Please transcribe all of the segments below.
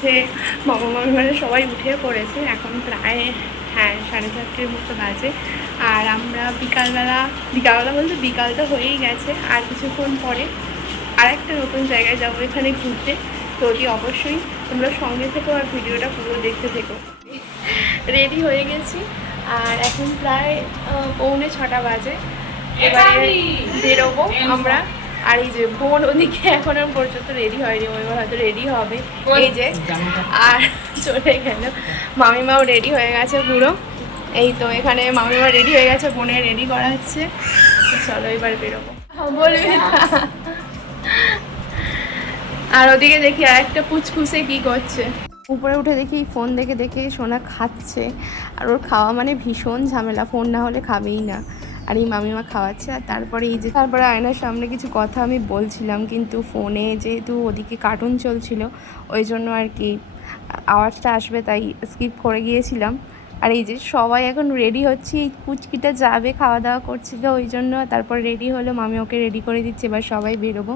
সে মামা মামিমারা সবাই উঠে পড়েছে। এখন প্রায় হ্যাঁ সাড়ে চারটের মতো বাজে। আর আমরা বিকালবেলা বিকালবেলা বলতে বিকাল তো হয়েই গেছে আর কিছুক্ষণ পরে আর একটা নতুন জায়গায় যাব এখানে ঘুরতে। তো ওটি অবশ্যই তোমরা সঙ্গে থেকো আর ভিডিওটা পুরো দেখতে থেকো। রেডি হয়ে গেছি আর এখন প্রায় পৌনে ছটা বাজে। এবারে বেরোবো আমরা। আর এই যে বোন ওদিকে এখনও পর্যন্ত রেডি হয়নি ও এবার হয়তো রেডি হবে। এই যে আর চলে গেল। মামিমাও রেডি হয়ে গেছে পুরো। এই তো এখানে মামিমা রেডি হয়ে গেছে বোনে রেডি করা হচ্ছে। চলো এবার বেরোবো। বলবি। আর ওদিকে দেখি আর একটা পুচকুসে কি করছে। উপরে উঠে দেখি ফোন দেখে দেখে সোনা খাচ্ছে। আর ওর খাওয়া মানে ভীষণ ঝামেলা ফোন না হলে খাবেই না। আর এই মামিমা খাওয়াচ্ছে, আর তারপরে এই যে তারপরে আয়নার সামনে কিছু কথা আমি বলছিলাম, কিন্তু ফোনে যেহেতু ওদিকে কার্টুন চলছিল, ওই জন্য আর কি আওয়াজটা আসবে তাই স্কিপ করে গিয়েছিলাম। আর এই যে সবাই এখন রেডি হচ্ছে, এই কুচকিটা যাবে, খাওয়া দাওয়া করছিল, ওই জন্য তারপর রেডি হলো, মামি ওকে রেডি করে দিচ্ছে, এবার সবাই বেরোবো।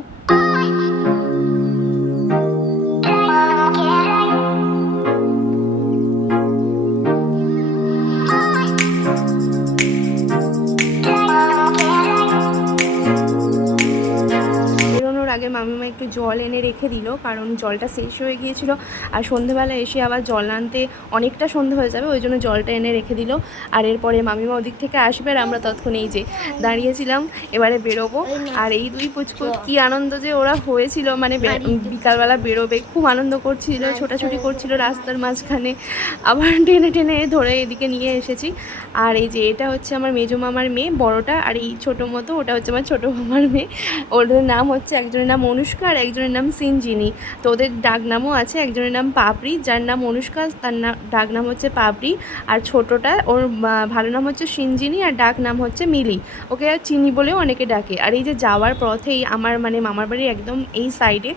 মামিমা একটু জল এনে রেখে দিল কারণ জলটা শেষ হয়ে গিয়েছিল। আর সন্ধেবেলা এসে আবার জল আনতে অনেকটা সন্ধে হয়ে যাবে ওই জন্য জলটা এনে রেখে দিল। আর এরপরে মামিমা ওদিক থেকে আসবে আর আমরা তৎক্ষণ এই যে দাঁড়িয়েছিলাম এবারে বেরোবো। আর এই দুই পুচকু কি আনন্দ যে ওরা হয়েছিল মানে বিকালবেলা বেরোবে খুব আনন্দ করছিল ছোটাছুটি করছিল রাস্তার মাঝখানে। আবার টেনে টেনে ধরে এদিকে নিয়ে এসেছি। আর এই যে এটা হচ্ছে আমার মেজো মামার মেয়ে বড়টা আর এই ছোটো মতো ওটা হচ্ছে আমার ছোটো মামার মেয়ে। ওদের নাম হচ্ছে একজনের নাম অনুষ্কা আর একজনের নাম সিনজিনি। তো ওদের ডাক নামও আছে, একজনের নাম পাপড়ি, যার নাম অনুষ্কা তার নাম ডাক নাম হচ্ছে পাপড়ি, আর ছোটোটা ওর ভালো নাম হচ্ছে সিনজিনি, আর ডাক নাম হচ্ছে মিলি। ওকে আর চিনি বলেও অনেকে ডাকে। আর এই যে যাওয়ার পথেই আমার মানে মামার বাড়ির একদম এই সাইডে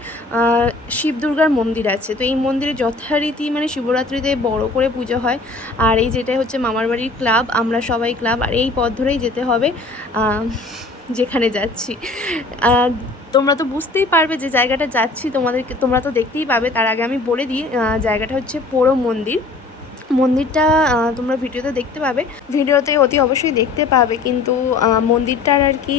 শিব দুর্গার মন্দির আছে। তো এই মন্দিরে যথারীতি মানে শিবরাত্রিতে বড় করে পুজো হয়। আর এই যেটা হচ্ছে মামার বাড়ির ক্লাব, আমরা সবাই ক্লাব, আর এই পথ ধরেই যেতে হবে। যেখানে যাচ্ছি। তোমরা তো বুঝতেই পারবে যে জায়গাটা যাচ্ছি, তোমাদেরকে, তোমরা তো দেখতেই পাবে। তার আগে আমি বলে দিই জায়গাটা হচ্ছে পোড়ো মন্দির। মন্দিরটা তোমরা ভিডিওতে দেখতে পাবে। ভিডিওতে অতি অবশ্যই দেখতে পাবে, কিন্তু মন্দিরটার আর কি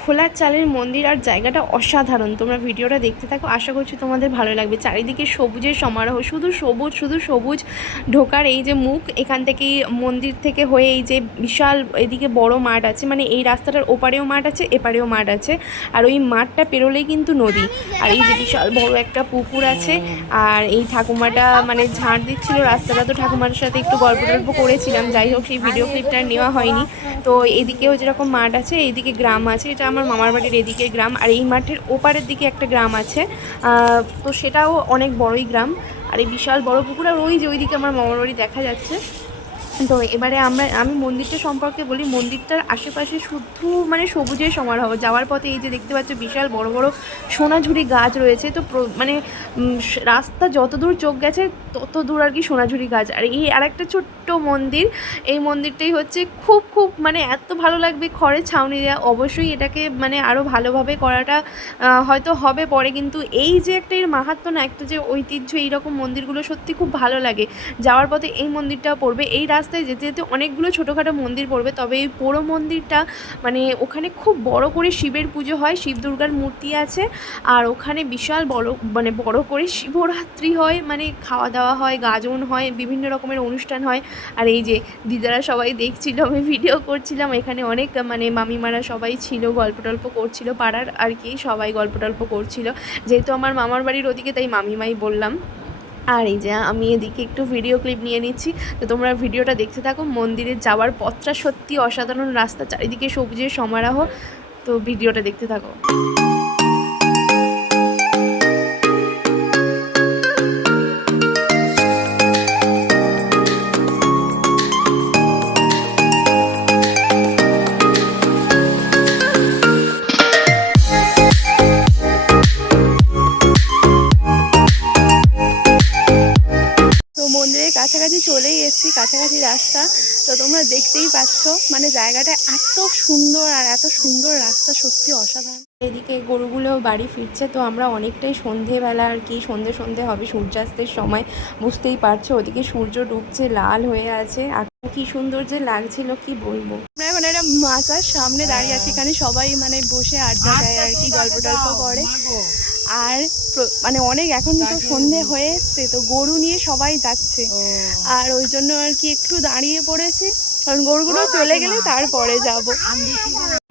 খোলার চালের মন্দির আর জায়গাটা অসাধারণ। তোমরা ভিডিওটা দেখতে থাকো, আশা করছি তোমাদের ভালো লাগবে। চারিদিকে সবুজের সমারোহ, শুধু সবুজ শুধু সবুজ ঢোকার এই যে মুখ, এখান থেকেই মন্দির থেকে হয়ে এই যে বিশাল এদিকে বড় মাঠ আছে মানে এই রাস্তাটার ওপারেও মাঠ আছে, এপারেও মাঠ আছে, আর ওই মাঠটা পেরোলেই কিন্তু নদী। আর এই যে বিশাল বড় একটা পুকুর আছে, আর এই ঠাকুমাটা মানে ঝাড় দিচ্ছিল রাস্তাটা, তো ঠাকুমার সাথে একটু গল্প টল্প করেছিলাম, যাই হোক সেই ভিডিও ক্লিপটা নেওয়া হয়নি। তো এদিকেও যেরকম মাঠ আছে এইদিকে গ্রাম আছে, এটা আমার মামার বাড়ির এদিকে গ্রাম, আর এই মাঠের ওপারের দিকে একটা গ্রাম আছে। তো সেটাও অনেক বড়ই গ্রাম, আর এই বিশাল বড় পুকুর, আর ওই যে ওইদিকে আমার মামার বাড়ি দেখা যাচ্ছে। তো এবারে আমরা, আমি মন্দিরটা সম্পর্কে বলি, মন্দিরটার আশেপাশে শুধু মানে সবুজের সমারোহ। যাওয়ার পথে এই যে দেখতে পাচ্ছ, বিশাল বড় বড় সোনাঝুরি গাছ রয়েছে। তো মানে রাস্তা যত দূর চোখ গেছে তত দূর আর কি সোনাঝুরি গাছ। আর এই আরেকটা ছোট্ট মন্দির, এই মন্দিরটাই হচ্ছে খুব খুব মানে এত ভালো লাগবে খড়ে ছাউনি দেওয়া অবশ্যই এটাকে মানে আরও ভালোভাবে করাটা হয়তো হবে পরে। কিন্তু এই যে একটা এর মাহাত্ম্য না, একটা যে ঐতিহ্য, এইরকম মন্দিরগুলো সত্যি খুব ভালো লাগে। যাওয়ার পথে এই মন্দিরটা পড়বে। এই রাস্তায় যেতে যেতে অনেকগুলো ছোটোখাটো মন্দির পড়বে। তবে এই পোড়ো মন্দিরটা মানে ওখানে খুব বড় করে শিবের পুজো হয়, শিব দুর্গার মূর্তি আছে। আর ওখানে বিশাল বড় মানে বড় করে শিবরাত্রি হয় মানে খাওয়া দাওয়া হয়, গাজন হয়, বিভিন্ন রকমের অনুষ্ঠান হয়। আর এই যে দিদারা সবাই দেখছিল, আমি ভিডিও করছিলাম, এখানে অনেক মানে মামিমারা সবাই ছিল গল্প টল্প করছিল, পাড়ার আর কি সবাই গল্প টল্প করছিল। যেহেতু আমার মামার বাড়ির ওদিকে, তাই মামিমাই বললাম। আর এই যে আমি এদিকে একটু ভিডিও ক্লিপ নিয়ে নিচ্ছি। তো তোমরা ভিডিওটা দেখতে থাকো, মন্দিরে যাওয়ার পথটা সত্যি অসাধারণ রাস্তা, চারিদিকে সবুজের সমারোহ। তো ভিডিওটা দেখতে থাকো। দেখতেই পাচ্ছ মানে জায়গাটা এত সুন্দর আর এত সুন্দর রাস্তা সত্যি অসাধারণ। এদিকে গরুগুলো বাড়ি ফিরছে তো আমরা অনেকটাই সন্ধেবেলা আর কি সন্ধে সন্ধে হবে সূর্যাস্তের সময় বুঝতেই পারছ ওদিকে সূর্য ডুবছে লাল হয়ে আছে আর কি সুন্দর যে লাগছিল কি বলব। আমরা এখন একটা মাচার সামনে দাঁড়িয়ে আছি এখানে সবাই মানে বসে আড্ডা দেয় আর কি গল্প টল্প করে। আর মানে অনেক এখন তো সন্ধে হয়ে এসছে তো গরু নিয়ে সবাই যাচ্ছে। আর ওই জন্য আর কি একটু দাঁড়িয়ে পড়েছি। কারণ গরুগুলো চলে গেলে তারপরে যাব।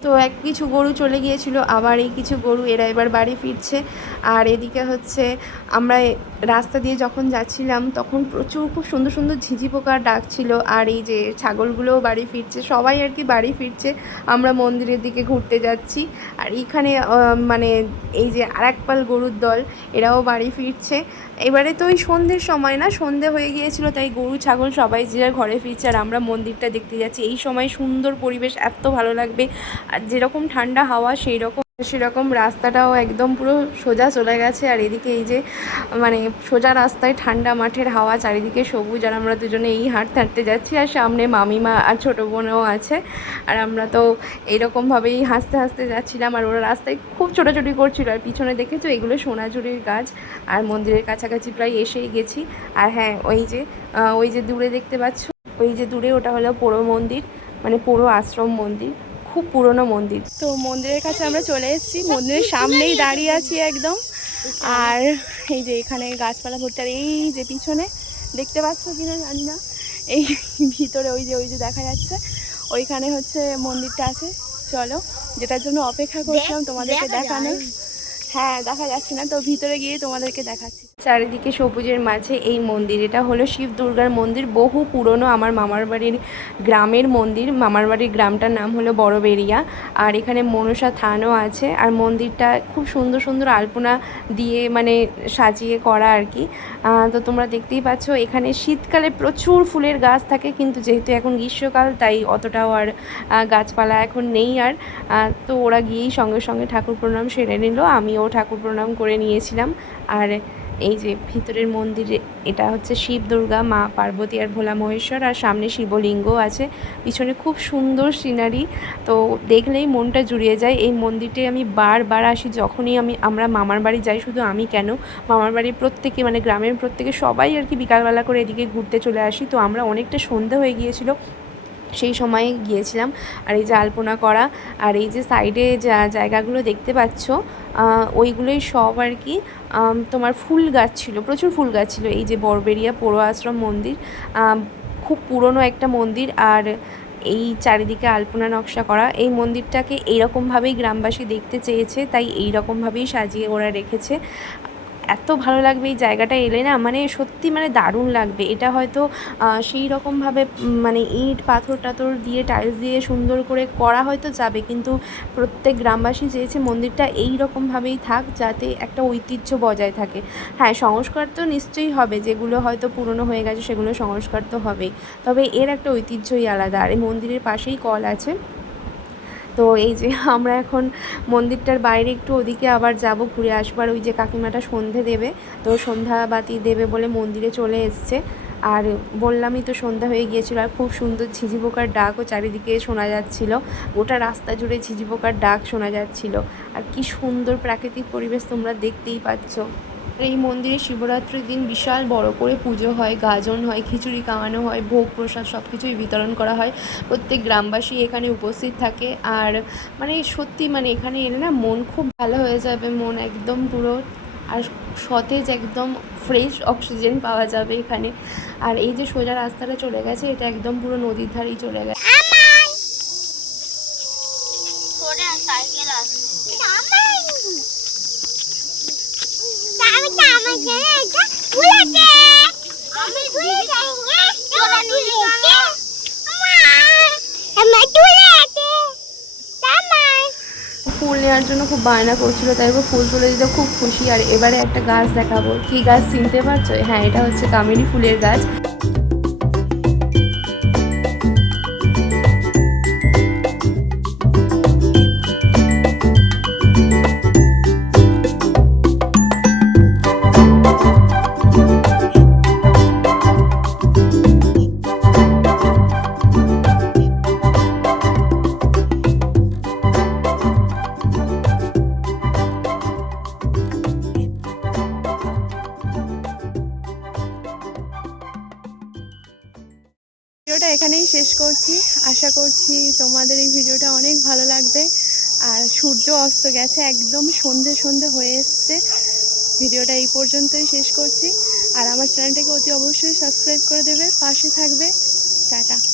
তো এক কিছু গরু চলে গিয়েছিল আবার এই কিছু গরু এরা এবার বাড়ি ফিরছে। আর এদিকে হচ্ছে আমরা রাস্তা দিয়ে যখন যাচ্ছিলাম, তখন প্রচুর খুব সুন্দর সুন্দর ঝিঝি পোকার ডাকছিল আর এই যে ছাগলগুলোও বাড়ি ফিরছে, সবাই আর কি বাড়ি ফিরছে। আমরা মন্দিরের দিকে ঘুরতে যাচ্ছি। আর এখানে মানে এই যে আরেক পাল গরুর দল, এরাও বাড়ি ফিরছে। এবারে তো ওই সন্ধ্যের সময় না, সন্ধে হয়ে গিয়েছিল, তাই গরু, ছাগল সবাই যে ঘরে ফিরছে আর আমরা মন্দিরটা দেখতে যাচ্ছি। এই সময় সুন্দর পরিবেশ, এত ভালো লাগবে। আর যেরকম ঠান্ডা হাওয়া সেই রকম সেরকম রাস্তাটাও একদম পুরো সোজা চলে গেছে আর এদিকে এই যে মানে সোজা রাস্তায় ঠান্ডা মাঠের হাওয়া, চারিদিকে সবুজ আর আমরা দুজনে এই হাঁটতে হাঁটতে যাচ্ছি আর সামনে মামিমা আর ছোটো বোনও আছে আর আমরা তো এইরকমভাবেই হাসতে হাসতে যাচ্ছিলাম আর ওরা রাস্তায় খুব ছোটাছুটি করছিল আর পিছনে দেখেছ এগুলো সোনাঝুরির গাছ আর মন্দিরের কাছাকাছি প্রায় এসেই গেছি আর হ্যাঁ ওই যে ওই যে দূরে দেখতে পাচ্ছ, ওই যে দূরে ওটা হলো পোড়ো মন্দির মানে পুরো আশ্রম মন্দির। খুব পুরনো মন্দির। তো মন্দিরের কাছে আমরা চলে এসেছি। মন্দিরের সামনেই দাঁড়িয়ে আছি একদম। আর এই যে এখানে গাছপালা ভর্তি আর এই যে পিছনে দেখতে পাচ্ছ কিনা জানি না। এই ভিতরে ওই যে ওই যে দেখা যাচ্ছে। ওইখানে হচ্ছে মন্দিরটা আছে। চলো যেটার জন্য অপেক্ষা করছিলাম তোমাদেরকে দেখানো হ্যাঁ দেখা যাচ্ছে না। তো ভিতরে গিয়ে তোমাদেরকে দেখাচ্ছি। চারিদিকে সবুজের মাঝে এই মন্দির। এটা হলো শিব দুর্গার মন্দির, বহু পুরনো আমার মামার বাড়ির গ্রামের মন্দির। মামার বাড়ির গ্রামটার নাম হলো বড়বেরিয়া আর এখানে মনসা থানও আছে। আর মন্দিরটা খুব সুন্দর সুন্দর আলপনা দিয়ে মানে সাজিয়ে করা আর কি। তো তোমরা দেখতেই পাচ্ছ, এখানে শীতকালে প্রচুর ফুলের গাছ থাকে, কিন্তু যেহেতু এখন গ্রীষ্মকাল, তাই অতটাও আর গাছপালা এখন নেই আর। তো ওরা গিয়েই সঙ্গে সঙ্গে ঠাকুর প্রণাম সেরে নিল। আমিও ঠাকুর প্রণাম করে নিয়েছিলাম। আর এই যে ভিতরের মন্দিরে, এটা হচ্ছে শিব দুর্গা, মা পার্বতী আর ভোলা মহেশ্বর, আর সামনে শিবলিঙ্গ আছে। পিছনে খুব সুন্দর সিনারি তো দেখলেই মনটা জুড়িয়ে যায়। এই মন্দিরটি আমি বারবার আসি, যখনই আমি, আমরা মামার বাড়ি যাই, শুধু আমি কেন? মামার বাড়ির প্রত্যেকে মানে গ্রামের প্রত্যেকে সবাই আর কি বিকালবেলা করে এদিকে ঘুরতে চলে আসি। তো আমরা অনেকটা সন্ধে হয়ে গিয়েছিল। সেই সময়ে গিয়েছিলাম। আর এই যে আলপনা করা আর এই যে সাইডে যা জায়গাগুলো দেখতে পাচ্ছ ওইগুলোই সব আর কি তোমার ফুল গাছ ছিল, প্রচুর ফুল গাছ ছিল। এই যে বরবেরিয়া পৌর আশ্রম মন্দির খুব পুরনো একটা মন্দির আর এই চারিদিকে আলপনা নকশা করা। এই মন্দিরটাকে এইরকমভাবেই গ্রামবাসী দেখতে চেয়েছে, তাই এই রকমভাবেই সাজিয়ে ওরা রেখেছে। এত ভালো লাগবে এই জায়গাটা এলে না? মানে সত্যি মানে দারুণ লাগবে। এটা হয়তো সেই রকমভাবে মানে ইট, পাথর টাথর দিয়ে টাইলস দিয়ে সুন্দর করে করা হয়তো যাবে, কিন্তু প্রত্যেক গ্রামবাসী চেয়েছে মন্দিরটা এই রকমভাবেই থাক, যাতে একটা ঐতিহ্য বজায় থাকে। হ্যাঁ সংস্কার তো নিশ্চয়ই হবে, যেগুলো হয়তো পুরনো হয়ে গেছে সেগুলো সংস্কার তো হবেই। তবে এর একটা ঐতিহ্যই আলাদা। আর এই মন্দিরের পাশেই কল আছে। তো এই যে আমরা এখন মন্দিরটার বাইরে একটু ওদিকে আবার যাব, ঘুরে আসবার ওই যে কাকিমাটা সন্ধে দেবে, তো সন্ধ্যা বাতি দেবে বলে মন্দিরে চলে এসছে। আর বললামই তো সন্ধ্যা হয়ে গিয়েছিল, আর খুব সুন্দর ঝিঝি পোকার ডাকও চারিদিকে শোনা যাচ্ছিল। গোটা রাস্তা জুড়ে ঝিঝি পোকার ডাক শোনা যাচ্ছিল। আর কি সুন্দর প্রাকৃতিক পরিবেশ তোমরা দেখতেই পাচ্ছ। এই মন্দিরে শিবরাত্রির দিন বিশাল বড় করে পুজো হয়, গাজন হয়, খিচুড়ি খাওয়ানো হয়, ভোগ প্রসাদ সব কিছুই বিতরণ করা হয়। প্রত্যেক গ্রামবাসী এখানে উপস্থিত থাকে। আর মানে সত্যি মানে এখানে এলে না মন খুব ভালো হয়ে যাবে, মন একদম পুরো আর সতেজ, একদম ফ্রেশ অক্সিজেন পাওয়া যাবে এখানে। আর এই যে সোজা রাস্তাটা চলে গেছে, এটা একদম পুরো নদীর ধারেই চলে গেছে। ফুল নেওয়ার জন্য খুব বায়না করছিল, তাই ওকে ফুল তুলে দিতে খুব খুশি। আর এবারে একটা গাছ দেখাবো। কি গাছ চিনতে পারছ? হ্যাঁ এটা হচ্ছে কামিনী ফুলের গাছ। এখানেই শেষ করছি। আশা করছি তোমাদের এই ভিডিওটা অনেক ভালো লাগবে। আর সূর্য অস্ত গেছে, একদম সন্ধে সন্ধে হয়ে এসছে। ভিডিওটা এই পর্যন্তই শেষ করছি। আর আমার চ্যানেলটাকে অতি অবশ্যই সাবস্ক্রাইব করে দেবে, পাশে থাকবে। টাটা।